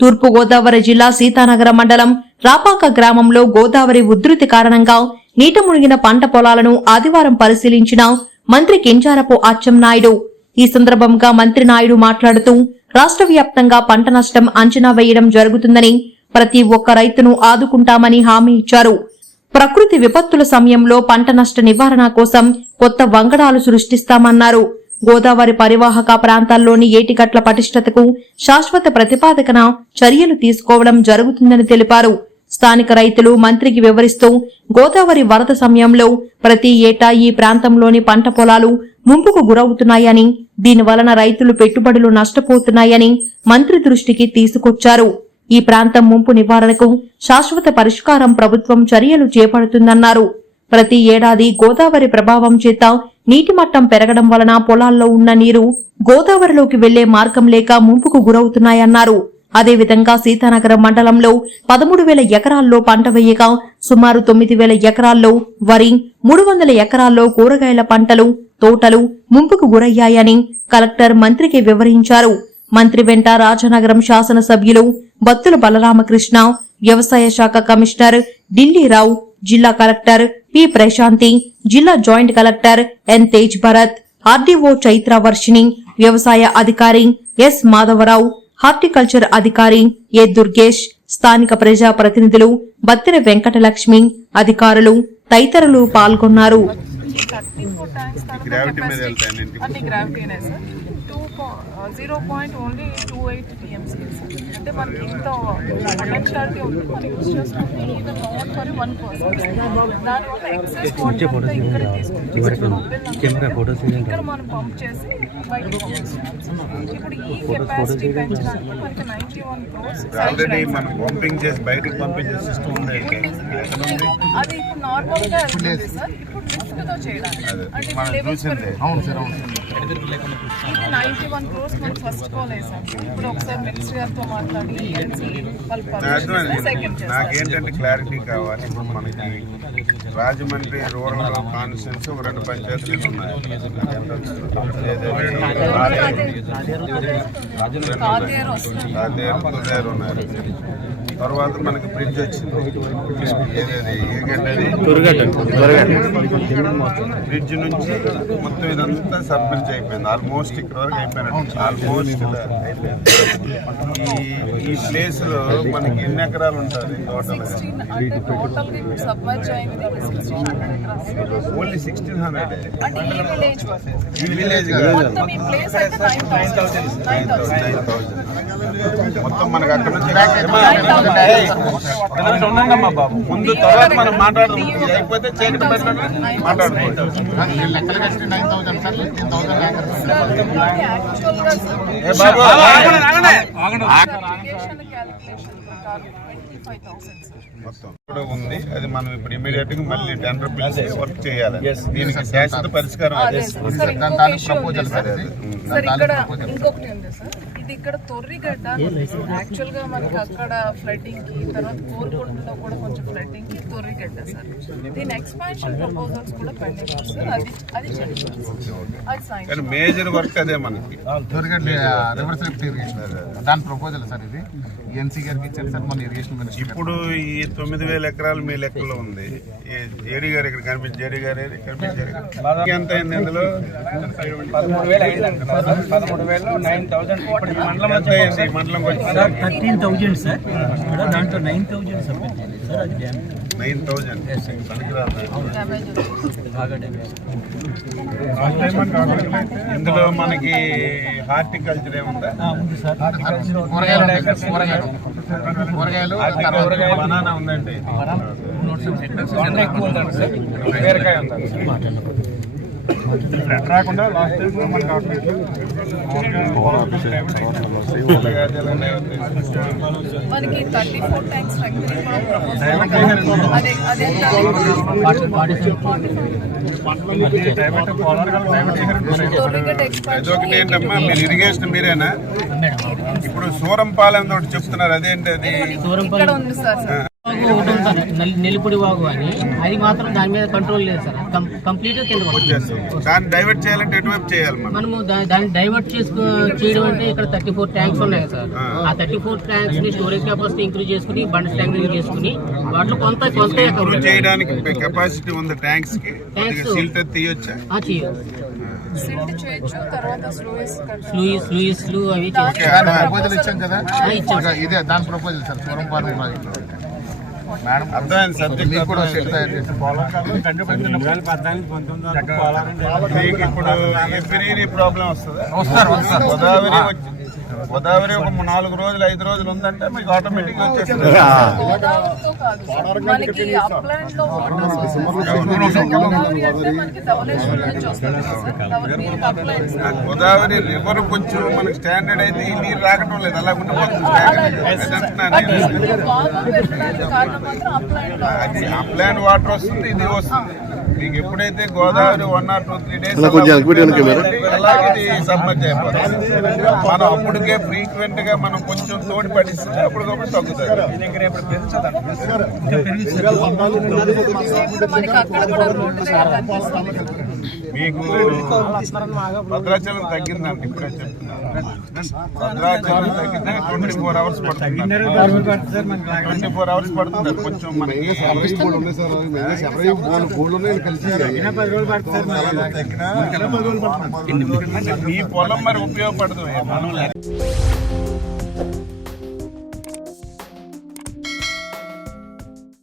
తూర్పు గోదావరి జిల్లా సీతానగరం మండలం రాపాక గ్రామంలో గోదావరి ఉధృతి కారణంగా నీట మునిగిన పంట పొలాలను ఆదివారం పరిశీలించిన మంత్రి కింజారపు అచ్చెన్నాయుడు. ఈ సందర్భంగా మంత్రి నాయుడు మాట్లాడుతూ రాష్ట్ర వ్యాప్తంగా పంట నష్టం అంచనా వేయడం జరుగుతుందని, ప్రతి ఒక్క రైతును ఆదుకుంటామని హామీ ఇచ్చారు. ప్రకృతి విపత్తుల సమయంలో పంట నష్ట నివారణ కోసం కొత్త వంగడాలు సృష్టిస్తామన్నారు. గోదావరి పరివాహక ప్రాంతాల్లోని ఏటిగట్ల పటిష్టతకు శాశ్వత ప్రతిపాదకన చర్యలు తీసుకోవడం జరుగుతుందని తెలిపారు. స్థానిక రైతులు మంత్రికి వివరిస్తూ గోదావరి వరద సమయంలో ప్రతి ఏటా ఈ ప్రాంతంలోని పంట పొలాలు ముంపుకు గురవుతున్నాయని, దీనివలన రైతులు పెట్టుబడులు నష్టపోతున్నాయని మంత్రి దృష్టికి తీసుకొచ్చారు. ఈ ప్రాంతం ముంపు నివారణకు శాశ్వత పరిష్కారం ప్రభుత్వం చర్యలు చేపడుతుందన్నారు. ప్రతి ఏడాది గోదావరి ప్రభావం చేత నీటి మట్టం పెరగడం వలన పొలాల్లో ఉన్న నీరు గోదావరిలోకి వెళ్లే మార్గం లేక ముంపుకు గురవుతున్నాయన్నారు. అదేవిధంగా సీతానగరం మండలంలో 13,000 ఎకరాల్లో పంట వేయగా సుమారు 9,000 ఎకరాల్లో వరి, 300 ఎకరాల్లో కూరగాయల పంటలు, తోటలు ముంపుకు గురయ్యాయని కలెక్టర్ మంత్రికి వివరించారు. మంత్రి వెంట రాజనగరం శాసనసభ్యులు బత్తుల బలరామకృష్ణ, వ్యవసాయ శాఖ కమిషనర్ ఢిల్లీరావు, జిల్లా కలెక్టర్ పి ప్రశాంతి, జిల్లా joint collector N Tej Bharat, RDO Chaitravarshini, వ్యవసాయ అధికారి ఎస్ మాధవరావు, హార్టికల్చర్ అధికారి ఏ దుర్గేష్, స్థానిక ప్రజా ప్రతినిధులు బత్తిన వెంకటలక్ష్మి, అధికారులు తదితరులు పాల్గొన్నారు. 34 tanks గ్రావిటీ మీద వెళ్తాయి అన్ని గ్రావిటీనే సార్. 0.28 TMC అంటే మనకి ఇంత పొటెన్షియాలిటీ ఉంది. మనం యూజ్ చేసుకుంటే ఈవెన్ నాట్ ఫర్ 1%. దానివల్ల ఎక్సెస్ వాటర్ అంతా ఇక్కడ తీసుకుంటాం, ఇక్కడ మనం పంప్ చేసి బయటకు పంపిస్తున్నాం. ఇప్పుడు ఈ కెపాసిటీ పెంచడానికి మనకి 91 crores ఆల్రెడీ మనం పంపింగ్ చేసి బయటకు పంపించే సిస్టమ్ ఉంది. అది ఇప్పుడు నార్మల్ గా వెళ్తుంది సార్. ఇప్పుడు లిఫ్ట్ తో చేయడానికి అంటే లెవెల్స్ ఇది 91 crores మనం ఫస్ట్ కాల్ వేసాం. ఇప్పుడు ఒకసారి మినిస్టర్ గారితో మాట్లాడి నాకేంటంటే క్లారిటీ కావాలి. ఇప్పుడు మనకి రాజమండ్రి రూరల్ కాన్స్టిట్యూన్సీ 2 పంచాయతీలు ఉన్నాయి. ఉన్నారు. తర్వాత మనకి బ్రిడ్జ్ వచ్చింది. బ్రిడ్జ్ నుంచి మొత్తం ఇదంతా సబ్ బ్రిడ్జ్ అయిపోయింది. ఆల్మోస్ట్ ఇక్కడ వరకు అయిపోయినట్టు. ఆల్మోస్ట్ ఈ ప్లేస్ లో మనకి ఎన్ని ఎకరాలు ఉంటుంది టోటల్? ఓన్లీ 1,600. ఈ విలేజ్ మొత్తం మనకి అక్కడ నుంచి ముందు తర్వాత మనం మాట్లాడుతున్నాం. అయిపోతే చీకటి మాట్లాడుకుంటాం. మొత్తం కూడా ఉంది. అది మనం ఇప్పుడు ఇమీడియట్ గా మళ్ళీ టెండర్ పిలిచి వర్క్ చేయాలి. దీనికి శాశ్వత పరిష్కారం ఇంకొకటి ఉంది సార్. ఇది ఇక్కడ తొర్రిగడ్డ యాక్చువల్ గా మనకి అక్కడ ఫ్లడ్డింగ్ కి, తర్వాత కోరుకొండలో కూడా కొంచెం ఫ్లడ్డింగ్ కి తొర్రిగడ్డ సార్. దీని ఎక్స్పాన్షన్ ప్రపోజల్స్ కూడా పెండింగ్ సార్. అది అది మేజర్ వర్క్ అదే మనకి తొర్రిగడ్డ రివర్స్ లిఫ్ట్ ఇరిగేషన్ దాని ప్రపోజల్ సార్. ఇది ఎన్సీ గారికి ఇచ్చారు సార్ మన ఇరిగేషన్ మినిస్టర్. ఇప్పుడు ఈ 9,000 ఎకరాలు మీ లెక్కలో ఉంది. జేడీ గారు ఇక్కడ కనిపించారు. జేడీ గారు కనిపించారు. ఎంత అయింది అందులో? 13,000 మండలం 13,000 సార్. దాంట్లో 9,000 సబ్మిట్ సార్. అది 9,000 ఇందులో మనకి హార్టికల్చర్ ఏముందా? బనానా ఉందండి. బీరకాయ ఉందా? రాకుండా లాస్ట్ మనకి మనకి 34 tanks అదొకటి ఏంటమ్మా, మీరు ఇరిగేషన్ మీరేనా? ఇప్పుడు సూరంపాలెం తోటి చెప్తున్నారు. అదేంటి అది? నెల్లిపూడి వాగు అని అది మాత్రం దాని మీద కంట్రోల్ లేదు సార్. కంప్లీట్ కింద వచ్చేస్తుంది. దాన్ని డైవర్ట్ చేయాలంటే ఎటువైపు చేయాలి మనం? మనము దాన్ని డైవర్ట్ చేయడం అంటే ఇక్కడ 34 ట్యాంక్స్ ఉన్నాయి సార్. ఆ 34 ట్యాంక్స్ ని స్టోరేజ్ కెపాసిటీ ఇంక్రీజ్ చేసుకుని బండ్ స్టాండింగ్ చేసుకుని వాటిలో కొంత ఇంప్రూవ్ చేయడానికి కెపాసిటీ ఉంది ట్యాంక్స్ కి. సిల్ట్ తీయొచ్చా? సిల్ట్ చేయొచ్చు, తర్వాత స్లూయిస్లు అవి ప్రపోజల్ ఇచ్చాం కదా, ఇదే దాని proposal sir. Surampalem project madam అర్థమైంది సబ్జెక్ట్. మీకు కూడా షెడ్ తయారు చేసి మీకు ఇప్పుడు ఎవ్రీ ప్రాబ్లం వస్తుంది. వస్తారు గోదావరి ఒక 4 రోజులు 5 రోజులు ఉందంటే మీకు ఆటోమేటిక్ వచ్చేస్తుంది. గోదావరితో కాదు సార్, మనకి అప్లాంట్ లో వాటర్ గోదావరి అంటే మనకి ధవళేశ్వరం నుంచి వస్తుంది సార్. దీనికి అప్లాంట్ సార్. గోదావరి రివర్ కొంచెం మనకి స్టాండర్డ్ అయితే ఈ నీరు రాకటం లేదు, అలా ఉండిపోతుంది. బాగా పెట్టడానికి కారణం మాత్రం అప్లాంట్ లో అది అప్లాంట్ వాటర్ వస్తుంది, ఇది వస్తుంది. మీకు ఎప్పుడైతే గోదావరి 1 or 2, 3 days అలాగే సబ్మర్జ్ అయిపోతుంది. మనం అప్పటికే ఫ్రీక్వెంట్ గా మనం కొంచెం తోడి పడిస్తే అప్పటికప్పుడు తగ్గుతుంది. ఇప్పుడు మనకి అక్కడ కూడా రోడ్డు కనిపిస్తుంది. మీకు భద్రాచలం తగ్గిందండి, ఇప్పుడే చెప్తున్నాను. భద్రాచలం తగ్గితే 24 hours పడుతుంది. 24 hours పడుతుంది. కొంచెం మనకి మీ పొలం మరి ఉపయోగపడదు. మనం